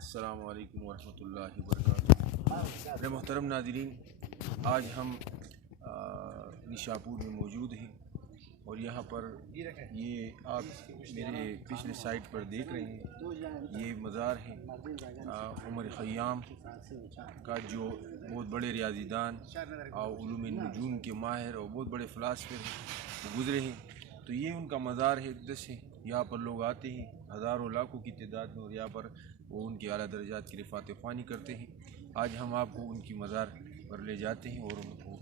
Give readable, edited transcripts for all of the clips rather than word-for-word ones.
अस्सलामु अलैकुम वरहमतुल्लाहि वबरकातुहू। मेरे मोहतरम नाज़रीन, आज हम निशापुर में मौजूद हैं और यहाँ पर ये आप मेरे पिछले साइड पर देख रहे हैं, ये मज़ार है उमर ख़याम का, जो बहुत बड़े रियाज़ीदान और उलूम नजूम के माहिर और बहुत बड़े फ़िलासफ़र गुज़रे हैं। तो ये उनका मज़ार है, दस है। यहाँ पर लोग आते हैं हज़ारों लाखों की तादाद में और यहाँ पर वो उनके आला दर्जात की रिफ़ात ख़्वानी करते हैं। आज हम आपको उनकी मज़ार पर ले जाते हैं और उनको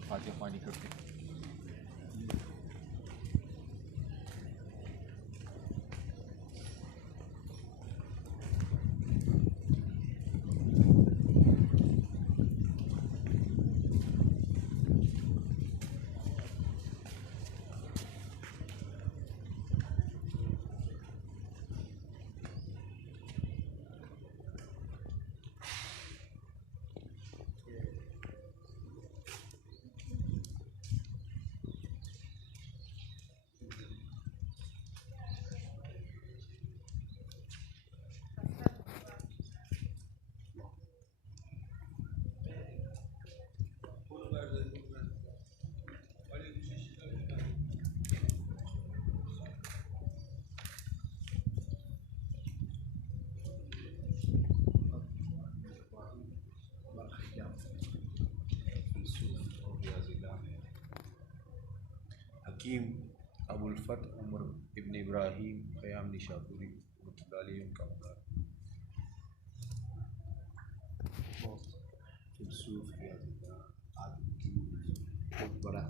फ़ातिहा ख़्वानी करते हैं। हकीम अबुल फ़त्ह उमर इब्न इब्राहीम ख़याम निशापुरी उनका मज़ार फिलसूफ़ रियाज़ीदान आदमी की बहुत बड़ा